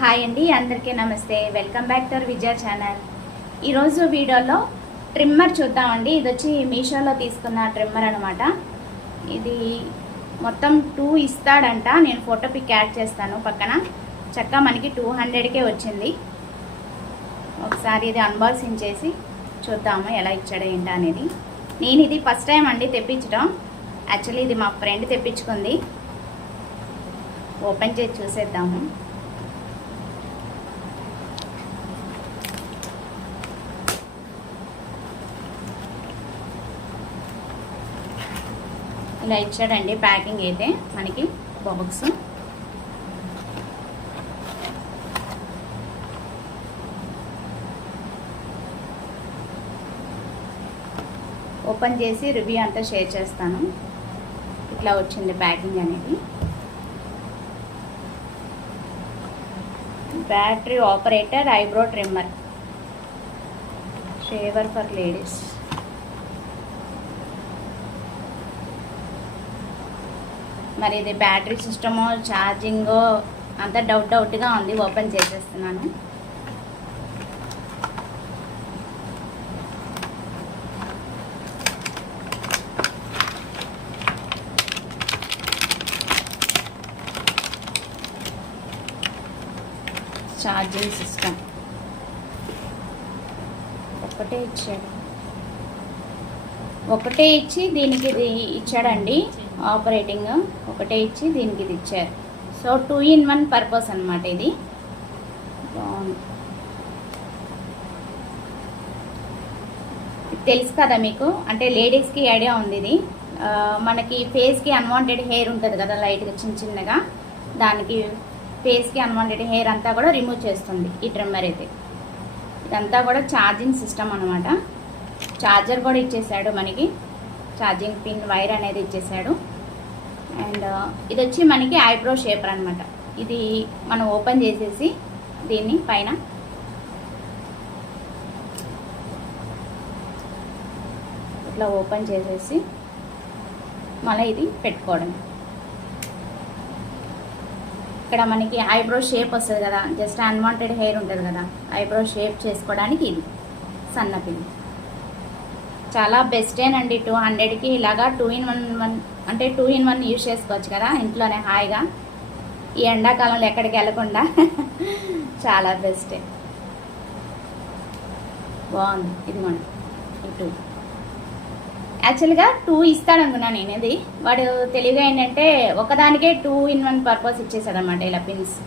Hi అండి, అందరికీ నమస్తే. Welcome back to our Vijaya channel. ఈరోజు వీడియోలో ట్రిమ్మర్ చూద్దామండి. ఇది వచ్చి మీషోలో తీసుకున్న ట్రిమ్మర్ అనమాట. ఇది మొత్తం 2 ఇస్తాడంట. నేను ఫోటో పిక్ యాడ్ చేస్తాను పక్కన. చక్కగా మనకి 200కే వచ్చింది. ఒకసారి ఇది అన్బాక్సింగ్ చేసి చూద్దాము ఎలా ఇచ్చాడో ఏంటా అనేది. నేను ఇది ఫస్ట్ టైం అండి తెప్పించడం. యాక్చువల్లీ ఇది మా ఫ్రెండ్ తెప్పించుకుంది. ఓపెన్ చేసి చూసేద్దాము. ఇలా ఇచ్చాడండి ప్యాకింగ్ అయితే మనకి బాక్స్. ఓపెన్ చేసి రివ్యూ అంతా షేర్ చేస్తాను. ఇట్లా వచ్చింది ప్యాకింగ్ అనేది. Battery operator eyebrow trimmer, Shehvar for ladies. మరి ఇది బ్యాటరీ సిస్టమో ఛార్జింగో అంతా డౌట్గా ఉంది. ఓపెన్ చేసేస్తున్నాను. ఛార్జింగ్ సిస్టమ్ ఒకటే ఇచ్చి దీనికి ఇది ఇచ్చాడండి. ఆపరేటింగ్ ఒకటే ఇచ్చి దీనికి ఇది ఇచ్చారు. సో 2 in 1 పర్పస్ అనమాట ఇది. తెలుసు కదా మీకు, అంటే లేడీస్కి ఐడియా ఉంది ఇది. మనకి ఫేస్కి అన్వాంటెడ్ హెయిర్ ఉంటుంది కదా, లైట్గా చిన్నగా, దానికి ఫేస్కి అన్వాంటెడ్ హెయిర్ అంతా కూడా రిమూవ్ చేస్తుంది ఈ ట్రిమ్మర్ అయితే. ఇదంతా కూడా ఛార్జింగ్ సిస్టమ్ అనమాట. ఛార్జర్ కూడా ఇచ్చేసాడు మనకి. ఛార్జింగ్ పిన్ వైర్ అనేది ఇచ్చేసాడు. అండ్ ఇది వచ్చి మనకి ఐబ్రో షేపర్ అనమాట. ఇది మనం ఓపెన్ చేసేసి దీన్ని పైన ఇట్లా ఓపెన్ చేసేసి మళ్ళీ ఇది పెట్టుకోవడం. ఇక్కడ మనకి ఐబ్రో షేప్ వస్తుంది కదా, జస్ట్ అన్వాంటెడ్ హెయిర్ ఉంటుంది కదా, ఐబ్రో షేప్ చేసుకోవడానికి ఇది సన్న పిన్. చాలా బెస్టేనండి. 200కి ఇలాగా 2 in 1 అంటే 2 in 1 యూజ్ చేసుకోవచ్చు కదా ఇంట్లోనే హాయిగా, ఈ ఎండాకాలంలో ఎక్కడికి వెళ్ళకుండా. చాలా బెస్టే, బాగుంది. ఇది మనం ఇటు యాక్చువల్గా 2 ఇస్తాడనుకున్నాను నేను. ఇది వాడు తెలివిగా ఏంటంటే ఒకదానికే 2 in 1 పర్పస్ ఇచ్చేసాడు అనమాట, ఇలా పిన్స్.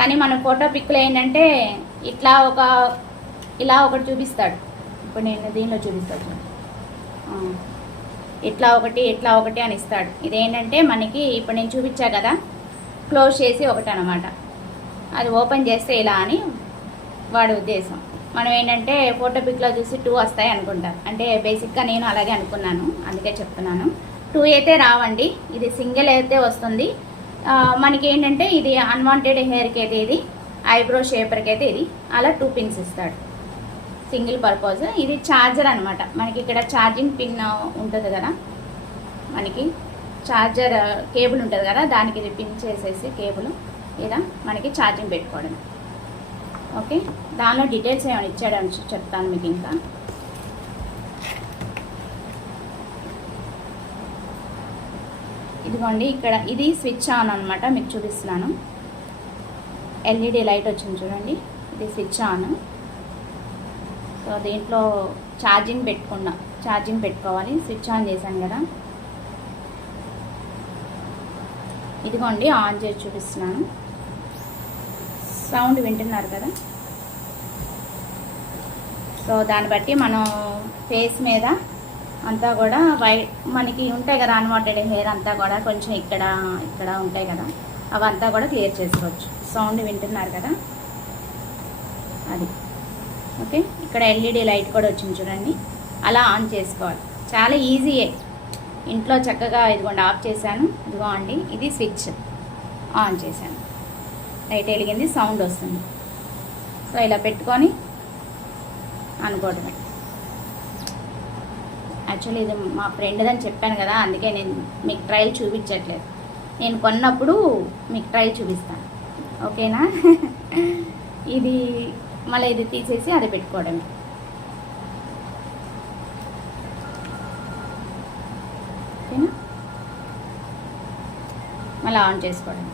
కానీ మన ఫోటో పిక్లో ఏంటంటే ఇలా ఒకటి చూపిస్తాడు. ఇప్పుడు నేను దీనిలో చూపిస్తాను. ఇట్లా ఒకటి అని ఇస్తాడు. ఇదేంటంటే మనకి ఇప్పుడు నేను చూపించా కదా, క్లోజ్ చేసి ఒకటి అనమాట. అది ఓపెన్ చేస్తే ఇలా అని వాడి ఉద్దేశం. మనం ఏంటంటే ఫోటో పిక్లో చూసి 2 వస్తాయి అనుకుంటారు. అంటే బేసిక్గా నేను అలాగే అనుకున్నాను, అందుకే చెప్తున్నాను. 2 అయితే రావండి, ఇది సింగిల్ అయితే వస్తుంది. మనకి ఏంటంటే ఇది అన్వాంటెడ్ హెయిర్కి అయితే ఇది, ఐబ్రో షేపర్కి అయితే ఇది, అలా 2 పిన్స్ ఇస్తాడు. Single purpose. ఇది ఛార్జర్ అనమాట. మనకి ఇక్కడ ఛార్జింగ్ పిన్ ఉంటుంది కదా, మనకి ఛార్జర్ కేబుల్ ఉంటుంది కదా, దానికి ఇది పిన్ చేసేసి కేబుల్ ఇలా మనకి ఛార్జింగ్ పెట్టుకోవడం. ఓకే, దానిలో డీటెయిల్స్ ఏమైనా ఇచ్చాడని చెప్తాను మీకు. ఇంకా ఇదిగోండి, ఇక్కడ ఇది స్విచ్ ఆన్ అనమాట, మీకు చూపిస్తున్నాను. ఎల్ఈడి లైట్ వచ్చింది చూడండి, ఇది స్విచ్ ఆన్. సో దీంట్లో ఛార్జింగ్ పెట్టుకోవాలి. స్విచ్ ఆన్ చేశాను కదా, ఇదిగోండి ఆన్ చేసి చూపిస్తున్నాను. సౌండ్ వింటున్నారు కదా. సో దాన్ని బట్టి మనం ఫేస్ మీద అంతా కూడా మనకి ఉంటాయి కదా అన్వాంటెడ్ హెయిర్ అంతా కూడా కొంచెం ఇక్కడ ఉంటాయి కదా, అవంతా కూడా క్లియర్ చేసుకోవచ్చు. సౌండ్ వింటున్నారు కదా, అది. ఓకే, ఇక్కడ ఎల్ఈడి లైట్ కూడా వచ్చింది చూడండి, అలా ఆన్ చేసుకోవాలి. చాలా ఈజీయే, ఇంట్లో చక్కగా. ఇదిగోండి ఆఫ్ చేశాను, ఇదిగో అండి, ఇది స్విచ్ ఆన్ చేశాను, లైట్ వెలిగింది, సౌండ్ వస్తుంది. సో ఇలా పెట్టుకొని అనుకోవడమే. యాక్చువల్లీ ఇది మా ఫ్రెండ్దని చెప్పాను కదా, అందుకే నేను మీకు ట్రయల్ చూపించట్లేదు. నేను కొన్నప్పుడు మీకు ట్రయల్ చూపిస్తాను. ఓకేనా. ఇది మళ్ళీ ఇది తీసేసి అది పెట్టుకోవడమే. ఓకేనా, మళ్ళీ ఆన్ చేసుకోవడం.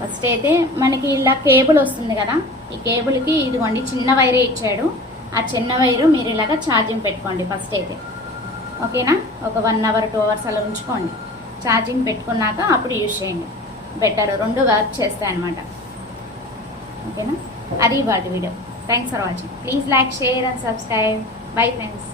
ఫస్ట్ అయితే మనకి ఇలా కేబుల్ వస్తుంది కదా, ఈ కేబుల్కి ఇదిగోండి చిన్న వైరే ఇచ్చాడు. ఆ చిన్న వైరు మీరు ఇలాగ ఛార్జింగ్ పెట్టుకోండి ఫస్ట్ అయితే. ఓకేనా, ఒక 1 అవర్ 2 అవర్స్ అలా ఉంచుకోండి. ఛార్జింగ్ పెట్టుకున్నాక అప్పుడు యూజ్ చేయండి, బెటర్. 2 వర్క్ చేస్తాయి అన్నమాట. ఓకేనా, అది వాటి video. Thanks for watching. Please like, share and subscribe. Bye friends.